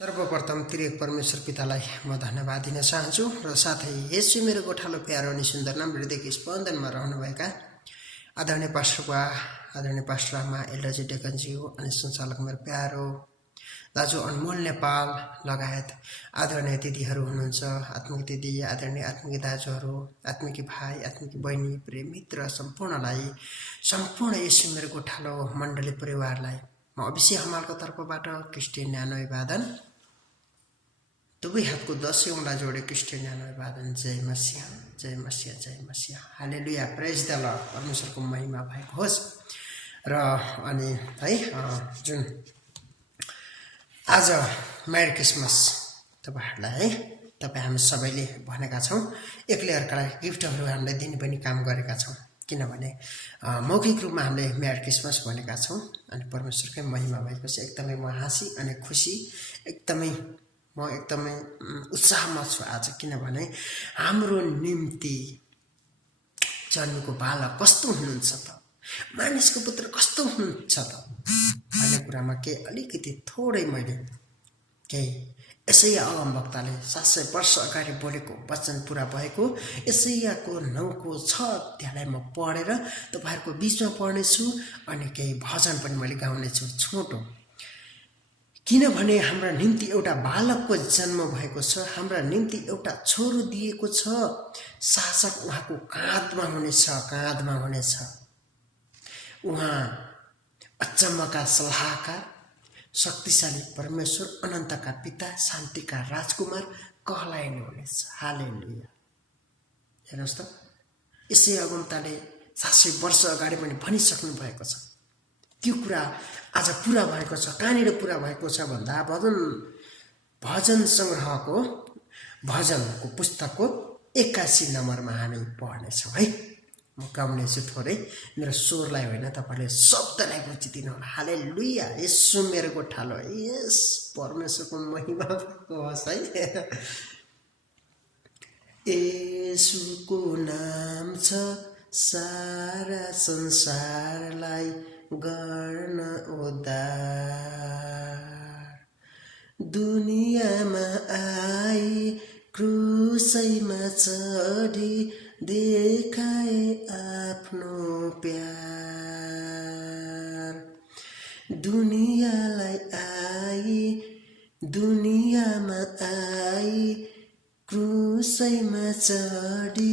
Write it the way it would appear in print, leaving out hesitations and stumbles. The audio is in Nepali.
सर्वप्रथम त्रिएक परमेश्वर पितालाई म धन्यवाद दिन चाहन्छु र साथै यसै मेरो गोठालो प्यारो अनि सुन्दर नाम हृदयको स्पन्दनमा रहनुभएका आदरणीय पास्टरबा आदरणीय पास्टर आमा एल्डरजी डेकनज्यू अनि सञ्चालक मेरो प्यारो दाजु अनमोल नेपाल लगायत आदरणीय दिदीहरू हुनुहुन्छ, आत्मिक दिदी, आदरणीय आत्मिक दाजुहरू, आत्मिक भाइ, आत्मिक बहिनी, प्रिय मित्र सम्पूर्णलाई, सम्पूर्ण यसै मेरो गोठालो मण्डली परिवारलाई म अभिषेक हमालको तर्फबाट क्रिस्चियन न्यानो अभिवादन, दुवै हातको 10 औँला जोडे क्रिस्चियन न्यानो अभिवादन। जय मसीह, जय मसीह, जय मसीह, हालेलुया, प्रेज द लर्ड, परमेश्वरको महिमा भएको होस्। र अनि है जुन आज मेरी क्रिसमस तपाईहरुलाई है, तपाई हामी सबैले भनेका छौं, एकले अर्कालाई गिफ्टहरू हामीले दिने पनि काम गरेका छौं, किनभने मौखिक रूपमा हामीले मेरी क्रिसमस भनेका छौं अनि परमेश्वरकै महिमा भएको छ। एकदमै म हाँसी अनि खुसी, एकदमै उत्साहमा छु आज, किनभने हाम्रो निम्ति जन्मेको बालक कस्तो हुनुहुन्छ त, मानिसको पुत्र कस्तो हुनुहुन्छ त भन्ने कुरामा अलिकति थोरै मैले केही यसैया अगमवक्ताले 700 वर्ष अगाडि बोलेको वचन पूरा भएको यसैयाको 9:6 अध्यायलाई म पढेर तपाईहरुको बीचमा पढ्नेछु अनि केही भजन पनि मैले गाउनेछु छोटो। किनभने हाम्रा निम्ति एउटा बालकको जन्म भएको छ, हाम्रा निम्ति एउटा छोरो दिएको छ, शासक उहाँको काँधमा हुनेछ। उहाँ अचम्मका सल्लाहकार, शक्तिशाली परमेश्वर, अनन्तका पिता, शान्तिका राजकुमार कहलाइनुहुनेछ। हालेलुया। हेर्नुहोस् त, यसै अगमवक्ताले 700 वर्ष अगाडि पनि भनिसक्नु भएको छ। त्यो कुरा आज पूरा भएको छ। कहाँनिर पूरा भएको छ भन्दा भजन संग्रहको भजनको पुस्तकको 81 नम्बरमा हामी पढ्नेछौँ है। म गाउनेछु थोरै, मेरो स्वरलाई होइन तपाईले शब्दलाई बुझिदिनु होला। हालेलुया, यसो मेरो गोठालो, यस परमेश्वरको महिमा होस् है। येशूको नाम छ सारा संसारलाई गर्न उद्धार, दुनियाँमा आई क्रुसैमा चढी देखाए आफ्नो प्यार, दुनियाँमा आई क्रुसैमा चढी